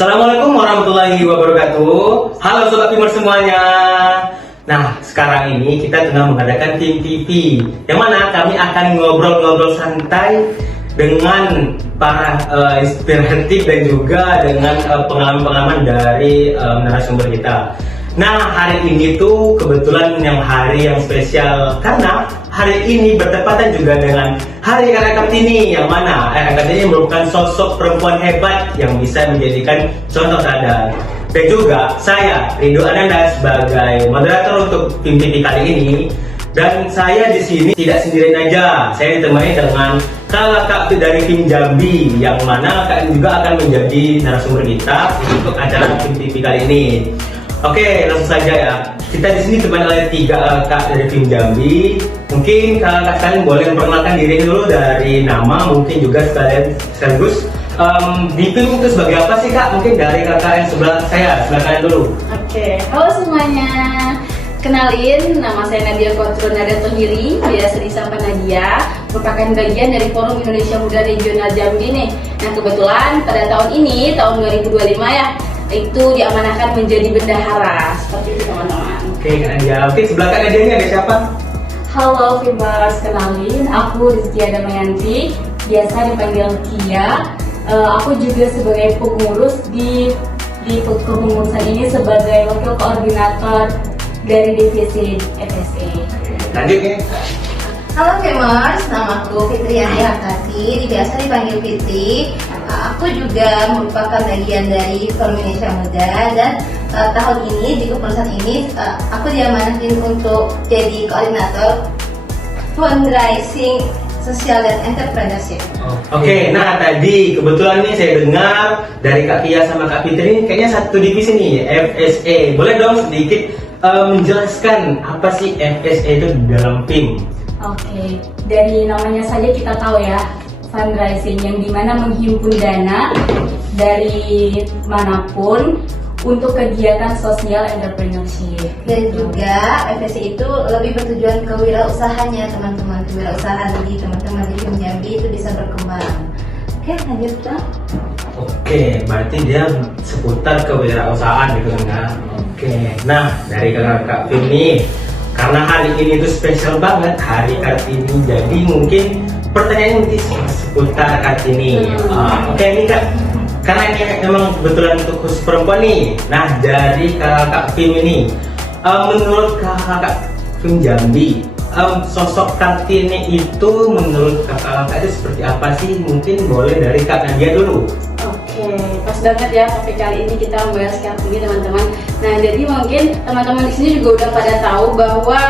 Assalamualaikum warahmatullahi wabarakatuh. Halo Sobat Pimer semuanya. Nah, sekarang ini kita tengah mengadakan Tim TV, yang mana kami akan ngobrol-ngobrol santai dengan para inspiratif dan juga dengan pengalaman-pengalaman dari narasumber kita. Nah, hari ini tuh kebetulan hari yang spesial karena hari ini bertepatan juga dengan Hari RA Kartini, yang mana RA Kartini merupakan sosok perempuan hebat yang bisa menjadikan contoh teladan. Dan juga saya Ridho Ananda sebagai moderator untuk Tim TV kali ini. Dan saya di sini tidak sendirian aja, saya ditemani dengan kakak dari tim Jambi, yang mana kakak juga akan menjadi narasumber kita untuk acara Tim TV kali ini. Oke, langsung saja ya. Kita di sini ditemani oleh 3 kak dari tim Jambi. Mungkin kakak kalian boleh memperkenalkan diri dulu dari nama, mungkin juga sekaligus di tim itu sebagai apa sih kak? Mungkin dari kakak yang sebelah kalian dulu. Oke, halo semuanya. Kenalin, nama saya Nadia Kotrun Nada Tohiri, biasa disapa Nadia, merupakan bagian dari Forum Indonesia Muda Regional Jambi nih. Nah, kebetulan pada tahun ini, tahun 2025 ya, itu diamanahkan menjadi bendahara, seperti itu teman-teman. Oke, Kak Nadia. Oke, sebelah Kak Nadia ini ada siapa? Halo Fibers, kenalin, aku Rizky Damayanti, biasa dipanggil Kia. Aku juga sebagai pengurus di kepengurusan ini sebagai wakil koordinator dari divisi FSE. Lanjut ya. Halo Famers, namaku Fitriani Hartati, biasa dipanggil Fitri. Aku juga merupakan bagian dari Forum Indonesia Muda dan tahun ini di kepengurusan ini aku diamanatin untuk jadi koordinator fundraising sosial dan entrepreneurship. Oke, nah tadi kebetulan nih saya dengar dari Kak Kia sama Kak Fitri ini kayaknya satu divisi nih, FSE. Boleh dong sedikit menjelaskan apa sih FSE itu di dalam PIM? Oke, dari namanya saja kita tahu ya, fundraising yang dimana menghimpun dana dari manapun untuk kegiatan sosial entrepreneurship. Dan juga FSC itu lebih bertujuan ke wirausahanya teman-teman, kewirausahaan jadi teman-teman di Tim Jambi itu bisa berkembang. Oke, lanjut Bang. Oke, berarti dia seputar kewirausahaan gitu kan? Oke, nah dari kakak Fim nih, karena hari ini itu spesial banget, Hari Kartini, jadi mungkin pertanyaan ini seputar Kartini. Oke, ini Kak, karena ini memang kebetulan untuk khusus perempuan nih. Nah, dari kakak Fim ini, menurut kakak Fim Jambi, sosok Kartini itu menurut kakak itu seperti apa sih? Mungkin boleh dari Kak Nadia dulu. Oke, pas banget ya topik kali ini kita membahas Kartini teman-teman. Nah, jadi mungkin teman-teman di sini juga udah pada tahu bahwa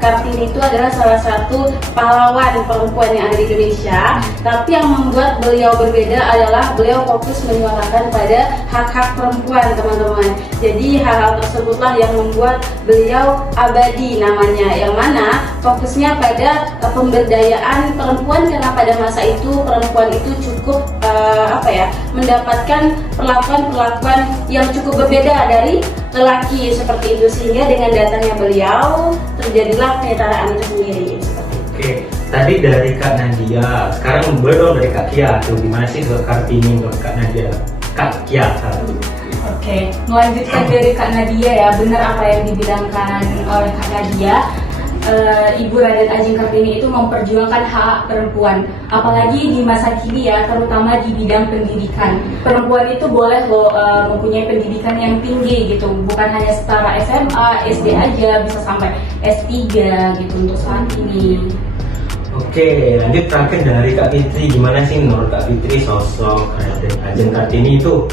Kartini itu adalah salah satu pahlawan perempuan yang ada di Indonesia. Tapi yang membuat beliau berbeda adalah beliau fokus menyuarakan pada hak-hak perempuan teman-teman. Jadi hal-hal tersebutlah yang membuat beliau abadi namanya, yang mana fokusnya pada pemberdayaan perempuan, karena pada masa itu perempuan itu cukup mendapatkan perlakuan-perlakuan yang cukup berbeda dari lelaki seperti itu, sehingga dengan datangnya beliau terjadilah penyetaraan itu sendiri seperti itu. Oke, tadi dari Kak Nadia, sekarang boleh dong dari Kak Kia tuh, gimana sih soal Kartini menurut Kak Nadia? Kak Kia. Oke, melanjutkan dari Kak Nadia ya, benar apa yang dibilangkan oleh Kak Nadia. Ibu Raden Ajeng Kartini itu memperjuangkan hak perempuan, apalagi di masa kini ya, terutama di bidang pendidikan. Perempuan itu boleh loh mempunyai pendidikan yang tinggi gitu, bukan hanya setara SMA, SD aja, bisa sampai S3 gitu untuk saat ini. Oke, lanjut terakhir dari Kak Fitri, gimana sih menurut Kak Fitri sosok Raden Ajeng Kartini itu?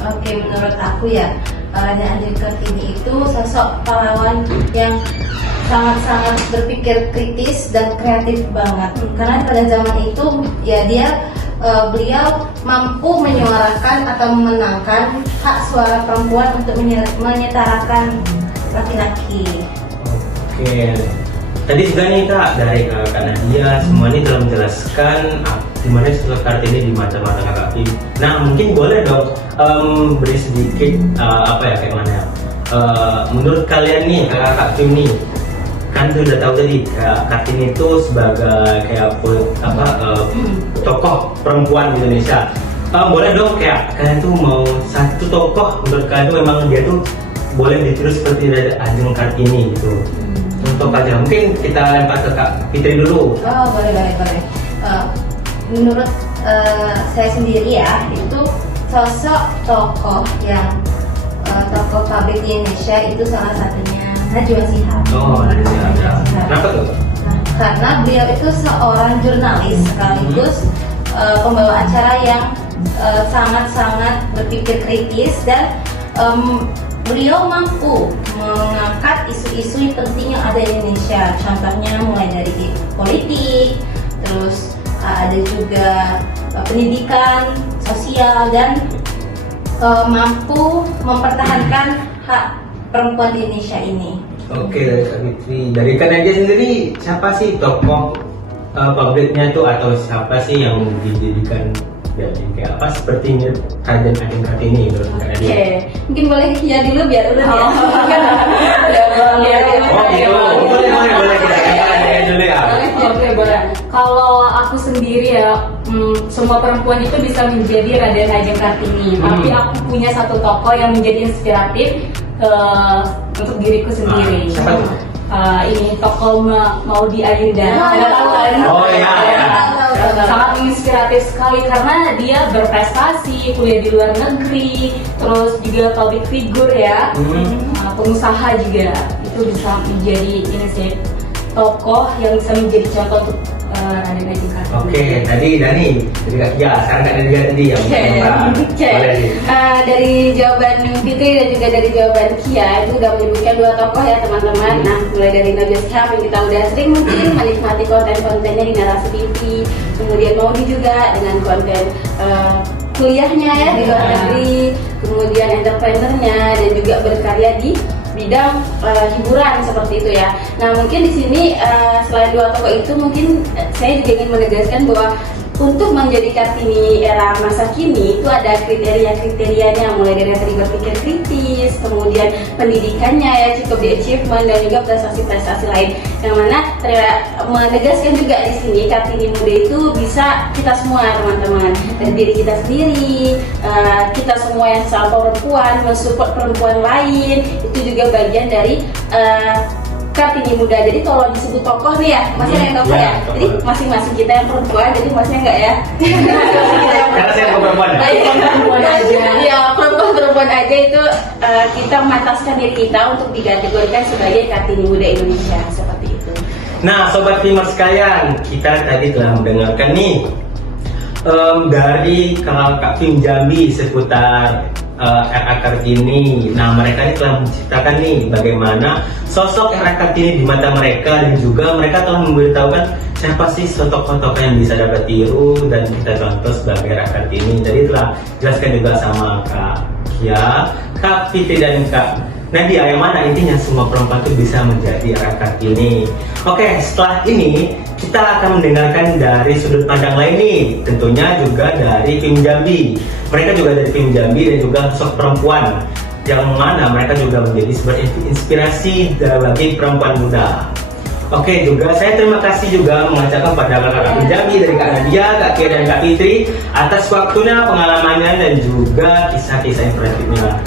Oke, menurut aku ya, Raden Ajeng Kartini itu sosok pahlawan yang sangat-sangat berpikir kritis dan kreatif banget. Karena pada zaman itu ya beliau mampu menyuarakan atau memenangkan hak suara perempuan untuk menyetarakan laki-laki. Oke, tadi juga nih Kak dari Kak Nadia, semua ini telah menjelaskan gimana sosok Kartini di mata-mata Kakak Fim. Nah, mungkin boleh dong beri sedikit kayak mana ya? Menurut kalian nih Kakak Fim nih, kan sudah tahu tadi Kartini itu sebagai kayak tokoh perempuan di Indonesia. boleh dong kayak kalian tuh mau satu tokoh menurut kalian tuh memang dia tuh boleh ditiru seperti Ajeng Kartini gitu. Contoh aja, mungkin kita lempar ke Kak Fitri dulu. Oh, boleh. Menurut saya sendiri ya, itu sosok tokoh yang tokoh publik di Indonesia itu salah satunya Najwa Shihab. Oh, Najwa Shihab. Kenapa tuh? Nah, karena beliau itu seorang jurnalis sekaligus pembawa acara yang sangat-sangat berpikir kritis dan beliau mampu mengangkat isu-isu penting yang ada di Indonesia. Contohnya mulai dari politik, terus ada juga pendidikan, sosial, dan mampu mempertahankan hak perempuan di Indonesia ini. Oke, dari Kak Fitri. Dari Kak Nadia sendiri, siapa sih tokoh publiknya tuh atau siapa sih yang dijadikan jadi kayak apa sepertinya Ajeng Kartini menurut Kak Nadia? Oke, mungkin boleh ya dulu biar urut ya. Oh gitu, boleh kita Nadia dulu ya. Oke, boleh. Kalau aku sendiri ya, semua perempuan itu bisa menjadi Raden Ajeng Kartini. Tapi aku punya satu tokoh yang menjadi inspiratif untuk diriku sendiri. Siapa tuh? Ini tokoh Maudy Ayunda. Oh iya. Sangat menginspiratif sekali karena dia berprestasi, kuliah di luar negeri, terus juga public figure ya, pengusaha juga. Itu bisa menjadi ini sih tokoh yang bisa menjadi contoh untuk Raden Ajeng Kartini. Oke, tadi Dani, jadi Kak Kia, sekarang Kak Nadia tadi yang boleh nih. Dari jawaban Fitri dan juga dari jawaban Kia itu udah menyebutkan dua tokoh ya teman-teman. Nah, mulai dari Najwa Shihab yang kita udah sering mungkin menikmati konten-kontennya di Narasi TV, kemudian Maudy juga dengan konten kuliahnya ya di luar negeri, kemudian entrepreneurnya dan juga berkarya di bidang hiburan seperti itu ya. Nah mungkin di sini selain dua tokoh itu mungkin saya juga ingin menegaskan bahwa untuk menjadi Kartini era masa kini itu ada kriteria-kriterianya, mulai dari tadi berpikir kritis, kemudian pendidikannya ya cukup di achievement dan juga prestasi-prestasi lain. Yang mana menegaskan juga di sini Kartini muda itu bisa kita semua teman-teman, dari diri kita sendiri, kita semua yang sama perempuan, mensupport perempuan lain itu juga bagian dari Kartini muda. Jadi kalau disebut tokoh nih ya, masih ada yang tokoh ya. Jadi masing-masing kita yang perempuan, jadi masnya enggak ya? Karena saya perempuan. Perempuan aja. Iya, perempuan aja itu kita memantaskan diri kita untuk dikategorikan sebagai Kartini muda Indonesia seperti itu. Nah, sobat Vimer sekalian, kita tadi telah mendengarkan nih dari Kak Vim Jambi seputar RA Kartini. Nah, mereka ini telah menciptakan nih bagaimana sosok RA Kartini di mata mereka, dan juga mereka telah memberitahukan siapa sih sosok-sosok yang bisa dapat tiru dan kita contoh sebagai RA Kartini. Jadi telah jelaskan juga sama Kak Kia, Kak Fitri dan Kak Nadia yang mana intinya semua perempuan itu bisa menjadi RA Kartini. Oke, setelah ini kita akan mendengarkan dari sudut pandang lain nih, tentunya juga dari Vim Jambi. Mereka juga dari Vim Jambi dan juga sosok perempuan yang mana mereka juga menjadi sebuah inspirasi bagi perempuan muda. Oke, juga saya terima kasih juga mengucapkan pada kakak Vim Jambi dari Kak Nadia, Kak Kia dan Kak Fitri atas waktunya, pengalamannya dan juga kisah-kisah inspiratifnya.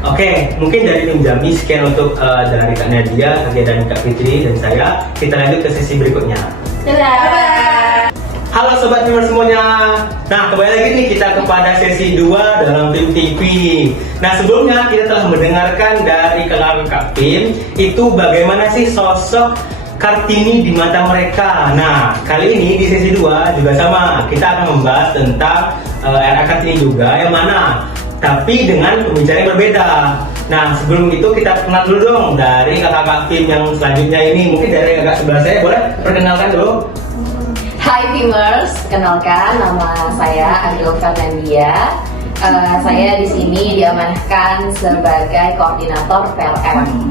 Oke, mungkin dari Vim Jambi sekian untuk dari Kak Nadia, Kak Kia dan Kak Fitri dan saya. Kita lanjut ke sesi berikutnya. Dadah. Halo Sobat Vimer semuanya. Nah, kembali lagi nih kita kepada sesi 2 dalam Vim TV. Nah, sebelumnya kita telah mendengarkan dari Kak Vim itu bagaimana sih sosok Kartini di mata mereka. Nah, kali ini di sesi 2 juga sama. Kita akan membahas tentang RA Kartini juga yang mana tapi dengan pembicara yang berbeda. Nah, sebelum itu kita kenal dulu dong dari kakak Vim yang selanjutnya ini. Mungkin dari kakak sebelah saya boleh perkenalkan dulu. Hai Vimers, kenalkan nama saya Adil Fernandia. Saya di sini diamanahkan sebagai koordinator PLM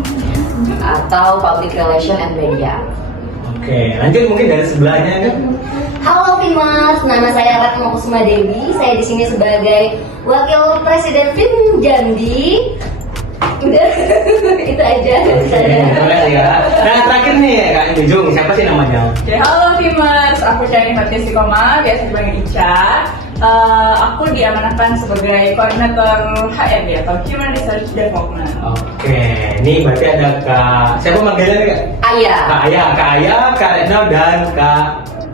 atau Public Relation and Media. Oke, lanjut mungkin dari sebelahnya kan. Halo Vimers, nama saya Ratno Kusuma Dewi. Saya di sini sebagai Wakil Presiden Vim Jambi. Udah, itu aja. Oke, terima kasih ya. Nah terakhir nih Kak Jujung, siapa sih namanya? Oke, halo Vimers, aku Chani Fatia Sikoma, biasa dipanggil Ica. Aku diamanahkan sebagai koordinator HRD atau Human Research Development. Oke, ini berarti ada Kak, siapa manggilnya nih Kak? Ayah. Kak Ayah, Kak Retno, dan Kak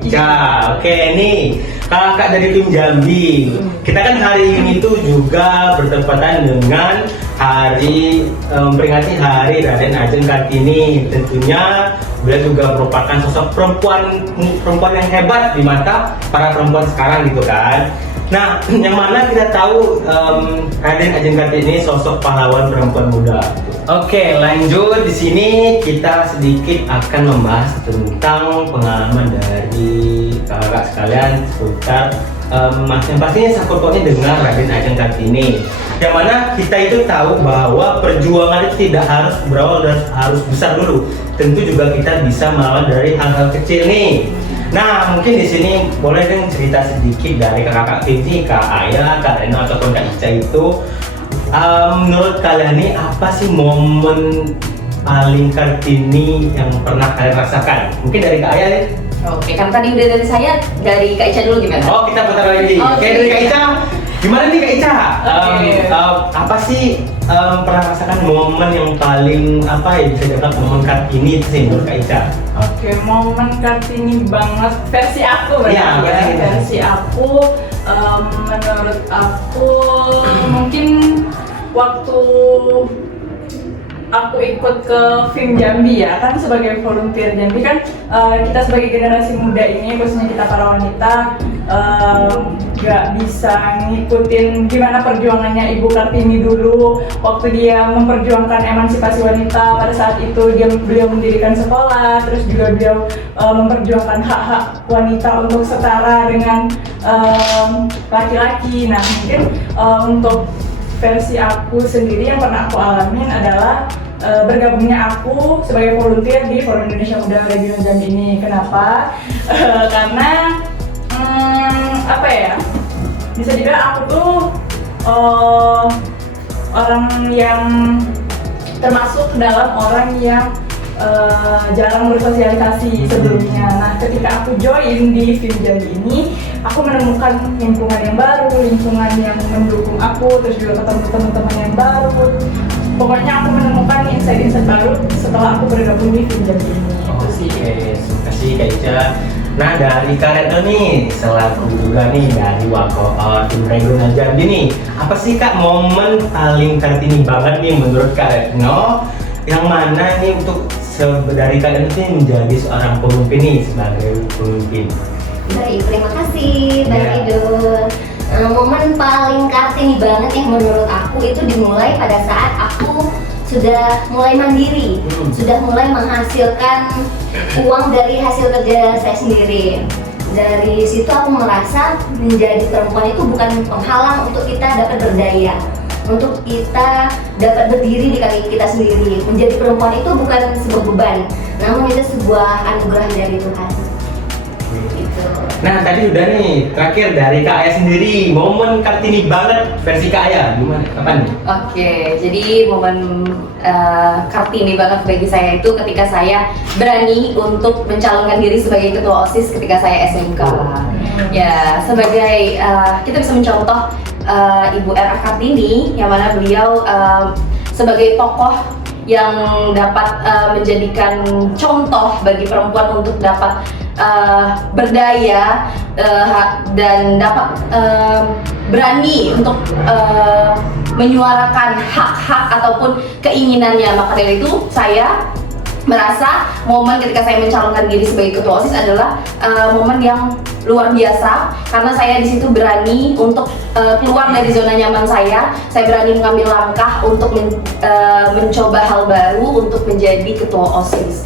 Ica. Oke, ini kakak dari tim Jambi. Kita kan hari ini tuh juga bertepatan dengan hari memperingati Hari Raden Ajeng Kartini. Tentunya beliau juga merupakan sosok perempuan yang hebat di mata para perempuan sekarang gitu kan. Nah, yang mana kita tahu Raden Ajeng Kartini sosok pahlawan perempuan muda. Oke, lanjut di sini kita sedikit akan membahas tentang pengalaman dari kakak sekalian seputar yang pastinya sangkut pautnya dengan Raden Ajeng Kartini. Yang mana kita itu tahu bahwa perjuangan itu tidak harus berawal dan harus besar dulu. Tentu juga kita bisa melawan dari hal-hal kecil nih. Nah, mungkin di sini boleh dong cerita sedikit dari kakak ini, Kak Ayah, Kak Reno ataupun Kak Ica itu. Menurut kalian nih apa sih momen paling Kartini yang pernah kalian rasakan? Mungkin dari Kak Ayah nih. Oke, kan tadi udah dari saya, dari Kak Ica dulu gimana? Oh, kita putar lagi. Oke, dari Kak Ica. Gimana nih Kak Ica? Apa sih pernah rasakan momen yang paling apa ya bisa dibilang momen Kartini itu sih menurut Kak Ica? Oke, momen Kartini banget versi aku berarti Iya, ya. versi kita. Versi aku, menurut aku mungkin waktu aku ikut ke FIM Jambi ya, kan sebagai volunteer Jambi kan kita sebagai generasi muda ini, khususnya kita para wanita gak bisa ngikutin gimana perjuangannya Ibu Kartini dulu waktu dia memperjuangkan emansipasi wanita. Pada saat itu beliau mendirikan sekolah, terus juga beliau memperjuangkan hak-hak wanita untuk setara dengan laki-laki. Nah mungkin untuk versi aku sendiri yang pernah aku alamin adalah bergabungnya aku sebagai volunteer di Forum Indonesia Muda Regional Jambi ini. Kenapa? Karena apa ya? Bisa dibilang aku tuh orang yang termasuk dalam orang yang jarang bersosialisasi sebelumnya. Nah, ketika aku join di FIM Jambi ini, aku menemukan lingkungan yang baru, lingkungan yang mendukung aku, terus juga ketemu teman-teman yang baru. Pokoknya aku menemukan insight-insight baru setelah aku bergabung di FIM Jambi ini. Itu sih. Oke, terima kasih Kak Ica. Nah dari Kak Retno nih, selaku juga nih dari tim regional Jambi nih, apa sih Kak momen paling Kartini banget nih menurut Kak Retno? Yang mana nih untuk dari kalian itu menjadi seorang pemimpin nih sebagai pemimpin? Baik, terima kasih Bang Ya. Idul. Momen paling Kartini banget yang menurut aku itu dimulai pada saat aku sudah mulai mandiri, sudah mulai menghasilkan uang dari hasil kerja saya sendiri. Dari situ aku merasa menjadi perempuan itu bukan penghalang untuk kita dapat berdaya, untuk kita dapat berdiri di kaki kita sendiri. Menjadi perempuan itu bukan sebuah beban, namun itu sebuah anugerah dari Tuhan. Gitu. Nah tadi udah nih, terakhir dari Kak Ayah sendiri, momen Kartini banget versi Kak Ayah, gimana? Kapan nih? Oke, jadi momen Kartini banget bagi saya itu ketika saya berani untuk mencalonkan diri sebagai ketua OSIS ketika saya SMK. Ya, sebagai kita bisa mencontoh Ibu R.A. Kartini, yang mana beliau sebagai tokoh yang dapat menjadikan contoh bagi perempuan untuk dapat berdaya dan dapat berani untuk menyuarakan hak-hak ataupun keinginannya. Maka dari itu saya merasa momen ketika saya mencalonkan diri sebagai ketua OSIS adalah momen yang luar biasa, karena saya di situ berani untuk keluar dari zona nyaman saya. Saya berani mengambil langkah untuk mencoba hal baru untuk menjadi ketua OSIS.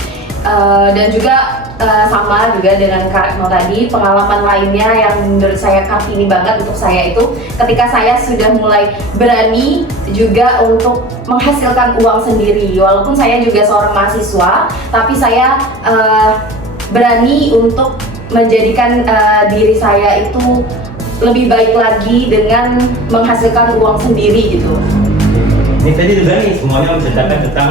Dan juga sama juga dengan Kak Retno tadi, pengalaman lainnya yang menurut saya Kartini banget untuk saya itu ketika saya sudah mulai berani juga untuk menghasilkan uang sendiri. Walaupun saya juga seorang mahasiswa, tapi saya berani untuk menjadikan diri saya itu lebih baik lagi dengan menghasilkan uang sendiri gitu. Ini tadi juga nih semuanya menceritakan tentang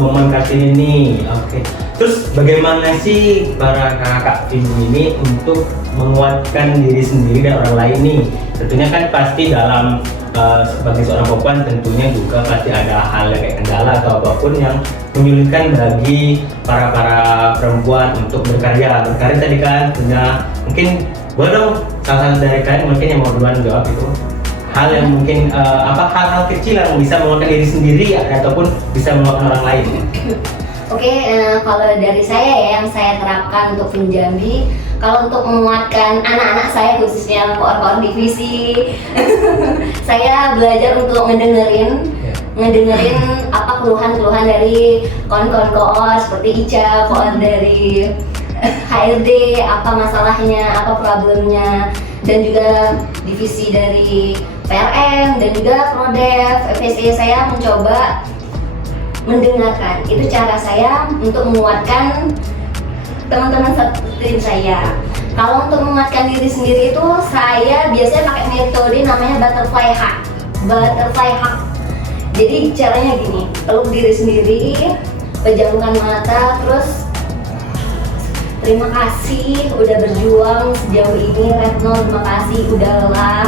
momen Kartini ini. Oke. Terus bagaimana sih para kakak tim ini untuk menguatkan diri sendiri dan orang lain nih? Tentunya kan pasti dalam sebagai seorang perempuan tentunya juga pasti ada hal yang kayak kendala atau apapun yang menyulitkan bagi para perempuan untuk berkarya. Berkarya tadi kan punya mungkin boleh dong salah satu dari kalian mungkin yang mau duluan jawab itu. Hal yang mungkin hal-hal kecil yang bisa menguatkan diri sendiri ataupun bisa menguatkan orang lain. Oke, kalau dari saya ya yang saya terapkan untuk tim Jambi, kalau untuk menguatkan anak-anak saya khususnya koor-koor divisi, saya belajar untuk ngedengerin apa keluhan-keluhan dari kawan-kawan koor seperti Ica, koor dari HRD, apa masalahnya, apa problemnya, dan juga divisi dari PRM dan juga Prodev, FSC. Saya mencoba mendengarkan. Itu cara saya untuk menguatkan teman-teman satu tim saya. Kalau untuk menguatkan diri sendiri itu saya biasanya pakai metode namanya butterfly hug. Butterfly hug. Jadi caranya gini, peluk diri sendiri, pejamkan mata, terus terima kasih udah berjuang sejauh ini Retno, terima kasih udah lelah,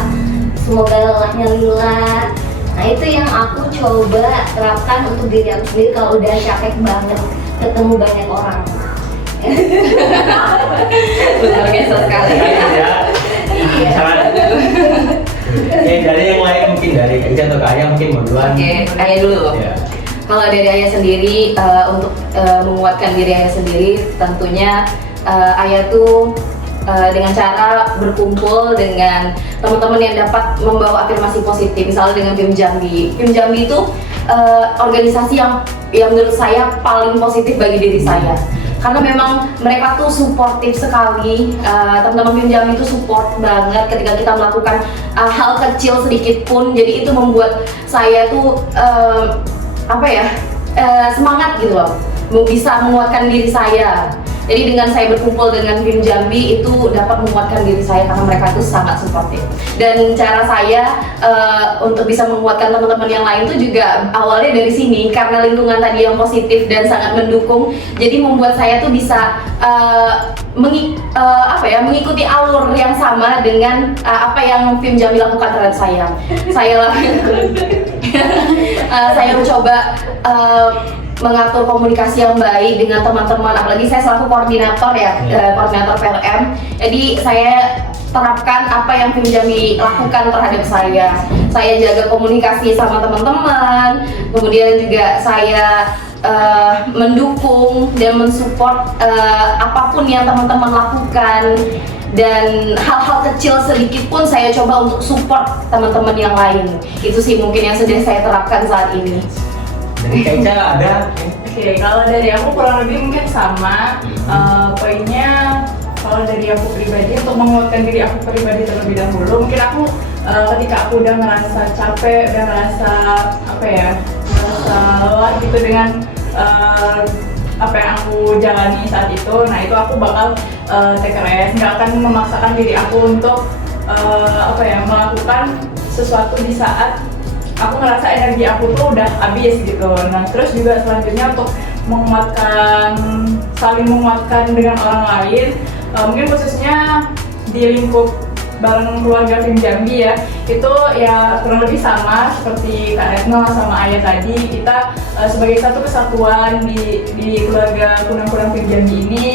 semoga lelahnya lillah. Nah itu yang aku coba terapkan untuk diri aku sendiri kalau udah capek banget ketemu banyak orang. Luar biasa sekali. Ya. Sangat. Dari yang lain mungkin dari Kak Ica atau Kak Ayah mungkin mau duluan. Oke, Ayah dulu. Ya. Kalau dari Ayah sendiri untuk menguatkan diri Ayah sendiri tentunya Ayah tuh dengan cara berkumpul dengan teman-teman yang dapat membawa afirmasi positif, misalnya dengan Film Jambi. Film Jambi itu organisasi yang menurut saya paling positif bagi diri saya. Karena memang mereka tuh suportif sekali, teman-teman Film Jambi itu support banget ketika kita melakukan hal kecil sedikit pun. Jadi itu membuat saya tuh semangat gitu loh, bisa menguatkan diri saya. Jadi dengan saya berkumpul dengan Film Jambi itu dapat menguatkan diri saya karena mereka itu sangat suportif. Dan cara saya untuk bisa menguatkan teman-teman yang lain itu juga awalnya dari sini, karena lingkungan tadi yang positif dan sangat mendukung. Jadi membuat saya tuh bisa mengikuti alur yang sama dengan apa yang Film Jambi lakukan terhadap saya. Saya mencoba mengatur komunikasi yang baik dengan teman-teman, apalagi saya selaku koordinator koordinator PLM. Jadi saya terapkan apa yang Film Jambi lakukan terhadap saya. Saya jaga komunikasi sama teman-teman, kemudian juga saya mendukung dan mensupport apapun yang teman-teman lakukan. Dan hal-hal kecil sedikit pun saya coba untuk support teman-teman yang lain. Itu sih mungkin yang sedang saya terapkan saat ini. Dari Kak Ica ada? Oke, kalau dari aku kurang lebih mungkin sama. Poinnya kalau dari aku pribadi, untuk menguatkan diri aku pribadi terlebih dahulu, mungkin aku ketika aku udah ngerasa capek, udah ngerasa ngerasa lelah gitu dengan apa yang aku jalani saat itu. Nah itu aku bakal take a rest, nggak akan memaksakan diri aku untuk melakukan sesuatu di saat aku ngerasa energi aku tuh udah habis gitu. Nah terus juga selanjutnya untuk saling menguatkan dengan orang lain, mungkin khususnya di lingkup bareng keluarga Film Jambi ya, itu ya kurang lebih sama seperti Kak Retno sama Ayah tadi. Kita sebagai satu kesatuan di keluarga Kunang-Kunang Film Jambi ini,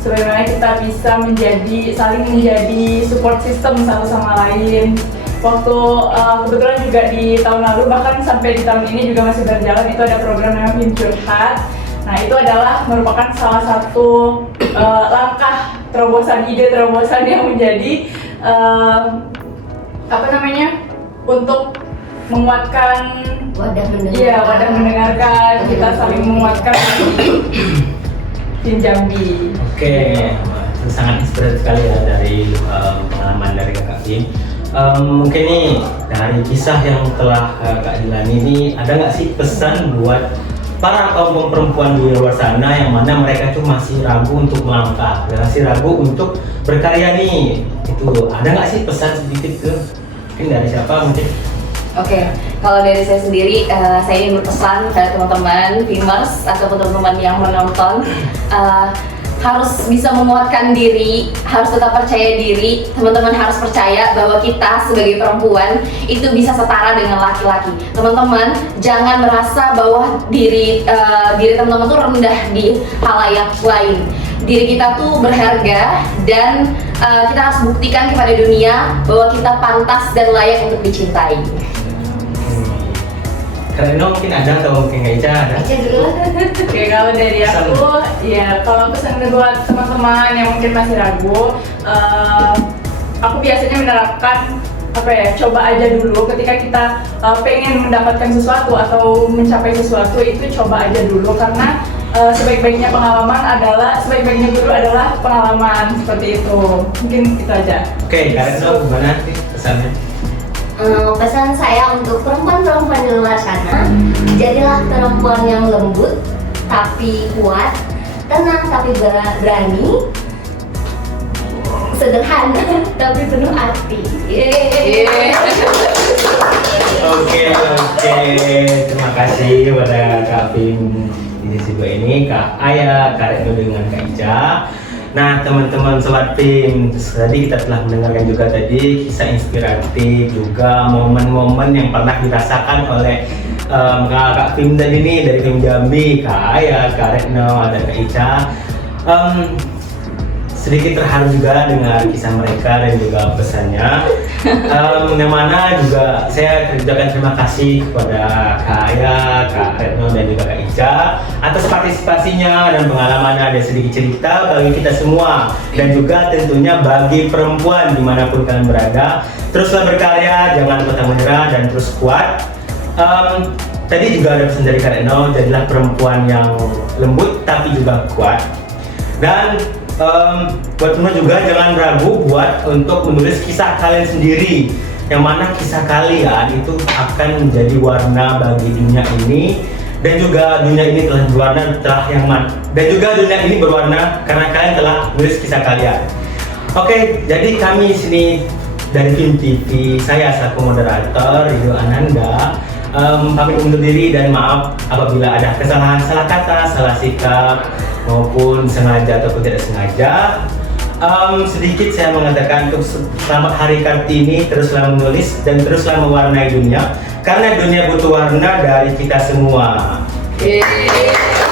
sebenarnya kita bisa saling menjadi support system satu sama lain. Waktu kebetulan juga di tahun lalu, bahkan sampai di tahun ini juga masih berjalan, itu ada program namanya Film Curhat. Nah itu adalah merupakan salah satu langkah ide terobosan yang menjadi untuk menguatkan wadah mendengarkan, kita saling menguatkan Film Jambi. Oke, sangat inspiratif sekali ya dari pengalaman dari Kakak Film. Mungkin nih dari kisah yang telah Kak jalani ini, ada nggak sih pesan buat para kaum perempuan di luar sana yang mana mereka tuh masih ragu untuk melangkah, masih ragu untuk berkarya nih? Itu ada nggak sih pesan sedikit tuh? Mungkin dari siapa mungkin? Oke, kalau dari saya sendiri, saya ingin berpesan kepada teman-teman viewers ataupun teman-teman yang menonton, harus bisa menguatkan diri, harus tetap percaya diri. Teman-teman harus percaya bahwa kita sebagai perempuan itu bisa setara dengan laki-laki. Teman-teman jangan merasa bahwa diri teman-teman tuh rendah di halayak lain. Diri kita tuh berharga dan kita harus buktikan kepada dunia bahwa kita pantas dan layak untuk dicintai. Karena mungkin ada atau mungkin nggak ada. Aja dulu lah. Oke, kalau dari aku, ya kalau pesan buat teman-teman yang mungkin masih ragu, aku biasanya menerapkan apa ya, coba aja dulu. Ketika kita pengen mendapatkan sesuatu atau mencapai sesuatu, itu coba aja dulu, karena sebaik-baiknya guru adalah pengalaman, seperti itu. Mungkin itu aja. Oke, karena gimana sih pesannya? Pesan saya untuk perempuan-perempuan di luar sana, jadilah perempuan yang lembut tapi kuat, tenang tapi berani, sederhana tapi penuh arti. Oke, terima kasih kepada Kak Pim di sisi gue ini, Kak Aya, Kak Retno dengan Kak Ica. Nah, teman-teman Sobat Pim, tadi kita telah mendengarkan juga tadi kisah inspiratif, juga momen-momen yang pernah dirasakan oleh Kak Pim tadi nih, dari Pim Jambi, Kak Aya, Kak Retno, dan Kak Ica. Sedikit terharu juga dengan kisah mereka dan juga pesannya. Yang mana juga saya ucapkan terima kasih kepada Kak Aya, Kak Retno, dan juga Kak Ica atas partisipasinya dan pengalaman ada sedikit cerita bagi kita semua, dan juga tentunya bagi perempuan dimanapun kalian berada. Teruslah berkarya, jangan pantang menyerah, dan terus kuat. Tadi juga ada pesan dari Kak Retno, jadilah perempuan yang lembut tapi juga kuat. Dan buat teman juga jangan ragu buat untuk menulis kisah kalian sendiri, yang mana kisah kalian itu akan menjadi warna bagi dunia ini, dan juga dunia ini telah berwarna dunia ini berwarna karena kalian telah menulis kisah kalian. Oke, jadi kami sini dari Pim TV, saya selaku moderator Ridho Ananda, pamit undur diri dan maaf apabila ada kesalahan, salah kata, salah sikap, maupun sengaja ataupun tidak sengaja. Sedikit saya mengatakan untuk selamat Hari Kartini, teruslah menulis dan teruslah mewarnai dunia, karena dunia butuh warna dari kita semua. Yeay.